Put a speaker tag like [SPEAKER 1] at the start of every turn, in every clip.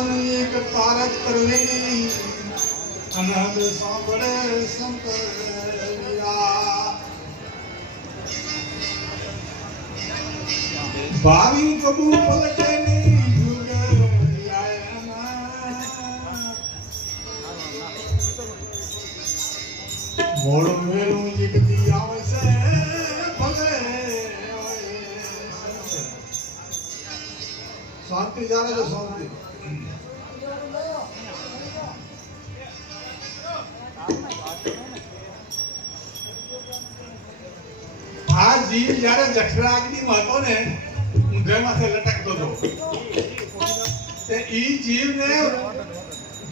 [SPEAKER 1] શાસન એક તારક કરવી અનહદ સાંભળે વીરા. ભાવિ કબુ પલટે. મોડું વેલું જીગતી આવશે, ભલે શાંતિ જાણે શાંતિ આ જીવ જ્યારે ને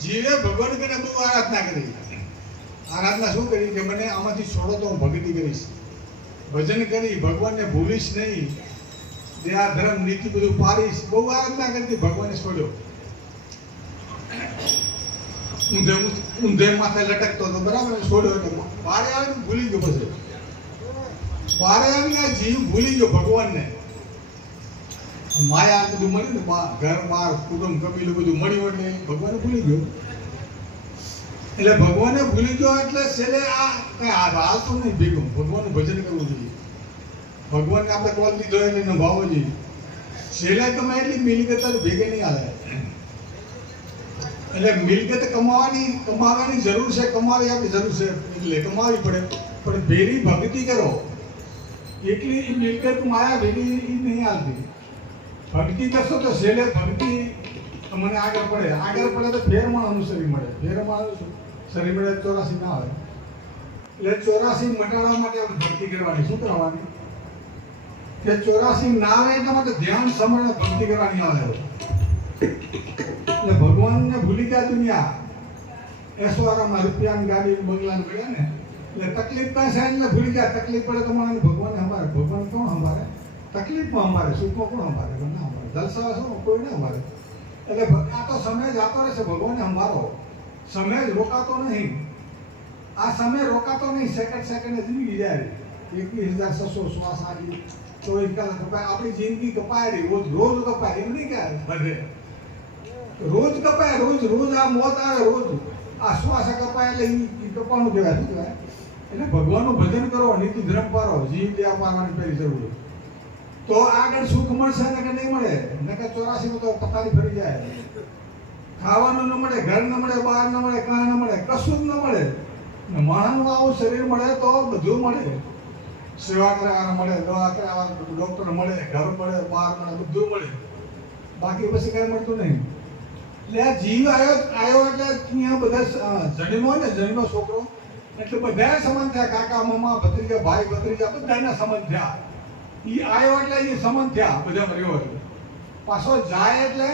[SPEAKER 1] જીવે ભગવાન કને બહુ આરાધના કરી. આરાધના શું કરી કે મને આમાંથી છોડો તો હું ભક્તિ ભજન કરી, ભગવાનને ભૂલીશ નહીં. દયા ધર્મ નીતિ બધું પાડીશ. બહુ આરાધના કરતી ભગવાન છોડ્યો માથે લટકતો હતો, બરાબર? છોડ્યો એટલે બારે આવીને ભૂલી ગયો પછી બારે આવીને આ જીવ ભૂલી ગયો ભગવાનને. માયા બધું મળ્યું ને ઘર, બાર, કુટુંબ, કબીલું બધું મળ્યું એટલે ભગવાન ભૂલી ગયો. એટલે ભગવાને ભૂલી ગયો એટલે છેલ્લે આ કઈ હાલતું નહીં ભેગું. ભગવાનનું ભજન કરવું જોઈએ. ભગવાનને આપણે કોલ દીધો એટલે નિભાવવો જોઈએ. છેલ્લે તમે એટલી મિલકત ભેગે નહીં આવે એટલે મિલકત કમાવાની કમાવાની જરૂર છે, કમાવી આપણી જરૂર છે. એટલે કમાવી પડે. પણ ભેરી ભક્તિ કરો. એટલી મિલકત માયા ભેરી એ નહીં આવતી ભક્તિ કરશો તો છેલ્લે ભક્તિ તમને આગળ પડે. આગળ પડે તો ફેરમાં અનુસરી મળે. ફેરમાં શરીર મળે ચોરાસી ના આવે. એટલે ચોરાસી મટાડવા માટે ભક્તિ કરવાની. શું કરવાની? કે ચોરાસી ના આવે એટલા માટે ધ્યાન સમય ભક્તિ કરવાની આવે. એટલે ભગવાનને ભૂલી ગયા દુનિયા. એસવારામાં રૂપિયાની ગાડી બંગલાને પડ્યા ને. એટલે તકલીફ કાંઈ છે એટલે ભૂલી ગયા. તકલીફ પડે તો મને ભગવાનને સંભાળે ભગવાન કોણ સંભાળે તકલીફમાં સંભાળે સુખમાં કોણ સંભાળે ના જલસા શું કોઈ ના સંભાળે એટલે આ તો સમય જતો રહેશે. ભગવાનને સંભાળો સમય જ રોકાતો નહીં. આ સમય રોકાતો નહીં. સેકન્ડ સેકન્ડ જિંદગી જાય. એકવીસ હજાર છસો શ્વાસ આવી ચોવીસ કલાક આપણી જિંદગી કપાય રહી. રોજ રોજ કપાય. એમ નહીં કે બધે રોજ કપાય, રોજ રોજ આ મોત આવે, રોજ. આ શ્વાસ કપાય એટલે કપાવાનું કહેવાય શું કહેવાય એટલે ભગવાનનું ભજન કરો નીતિ ધર્મ પારો. જીવ દેવા પારવાની પહેલી જરૂર તો આગળ સુખ મળશે ને કે નહીં મળે? નકર ચોરાસી ચોરાસીમાં તો પથારી ફરી જાય. ખાવાનું ન મળે, ઘર ન મળે, બહાર ન મળે કાં ન મળે, કશું જ ન મળે. ને માણસનું આવું શરીર મળે તો બધું મળે. સેવા કરાવવાનું મળે, દવા કરાવવાનું ડૉક્ટર મળે, ઘર મળે બહાર મળે, બધું મળે. બાકી પછી કાંઈ મળતું નહીં. એટલે જીવ આવ્યો આવ્યો એટલે અહીંયા બધા જન્મો ને જન્મો છોકરો. એટલે બધા સમાન થયા. કાકા, મામા, ભત્રીજા, ભાઈ, ભત્રીજા, બધાના સમાન થયા. એ આવ્યો એટલે એ સંબંધ થયા, બધા રહ્યો પાછો જાય એટલે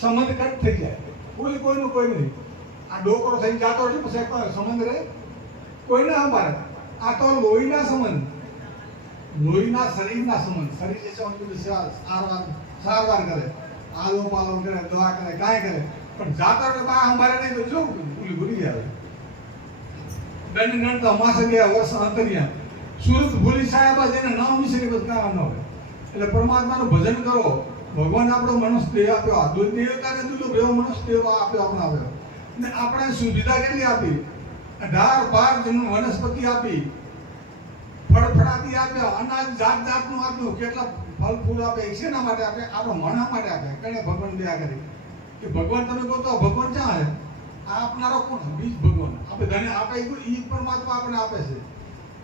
[SPEAKER 1] સંબંધ કટ થઈ જાય. કોઈ કોઈનું કોઈ નહીં. આ ડોકરો થઈને જાતો એટલે પછી સંબંધ રહે? કોઈ ના અમારે આ તો લોહીના સંબંધ. લોહીના શરીરના સંબંધ. શરીર જે છે સારવાર સારવાર કરે. આલો પાલો કરે, દવા કરે કાંઈ કરે. પણ જાતર તો બા અમારે નહીં તો શું ભૂલી ભૂલી જાય. દંડ તો અમાસે બે વર્ષ અંતરિયા. સુરત ભૂલી સાહેબા જેને નામ વિશે કામ ન હોય. એટલે પરમાત્માનું ભજન કરો. ભગવાન આપણો મનુષ્ય દેહ આપ્યો. આ દેવતાને દુર્લભ એવો મનુષ્ય દેહ આપ્યો, આપણે આપ્યો. આપણે સુવિધા કેટલી આપી? અઢાર, બાર જેનું વનસ્પતિ આપી. ફળફળાતી આપ્યા. અનાજ જાત જાતનું આપ્યું. કેટલા ફળ, ફૂલ આપે શેના માટે આપે આપણો મણા માટે આપે કણે ભગવાન દયા કરી? કે ભગવાન તમે કહો તો ભગવાન ક્યાં હે? આપનારો કોણ બીજ ભગવાન. આપણે ધને આપે ઈ પરમાત્મા આપણે આપે છે.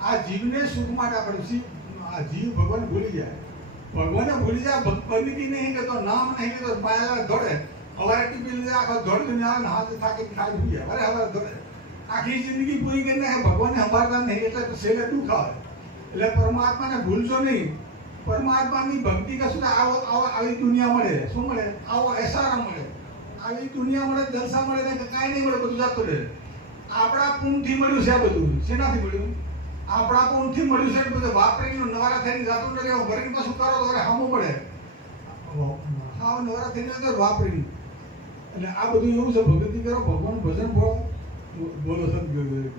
[SPEAKER 1] આ જીવને સુખ માટે આપણે શી- આ જીવ ભગવાન ભૂલી જાય. ભગવાને ભૂલી જાય ભક્તિ નહીં કે તો નામ નહીં કે તો માયા દોડે. હવારે ટીપી લીધે, આખો દોડી ને હાથ થાકી ખાઈ ભૂલી જાય. અરે હવારે દોડે. આખી જિંદગી પૂરી કરીને ભગવાનને સંભાળતા નહીં, એટલે છેલ્લે દુઃખ આવે એટલે પરમાત્માને ભૂલશો નહીં. પરમાત્માની ભક્તિ કશું આવો આવો દુનિયા મળે. શું મળે? આવો એસારા મળે. આવી દુનિયા મળે, જલસા મળે ને કાંઈ નહીં મળે, બધું જાતું રહે આપણા પૂનથી મળ્યું છે આ બધું. શેનાથી મળ્યું? આપણા પૂનથી મળ્યું છે બધું. વાપરીને નવારા થઈને જાતું રહે એવું ભરીને પાછું કરો તો હામું પડે. હા, નવરા થઈને અંદર વાપરીને. એટલે આ બધું એવું છે. ભક્તિ કરો, ભગવાન ભજન બોલો બોલો સદગુરુ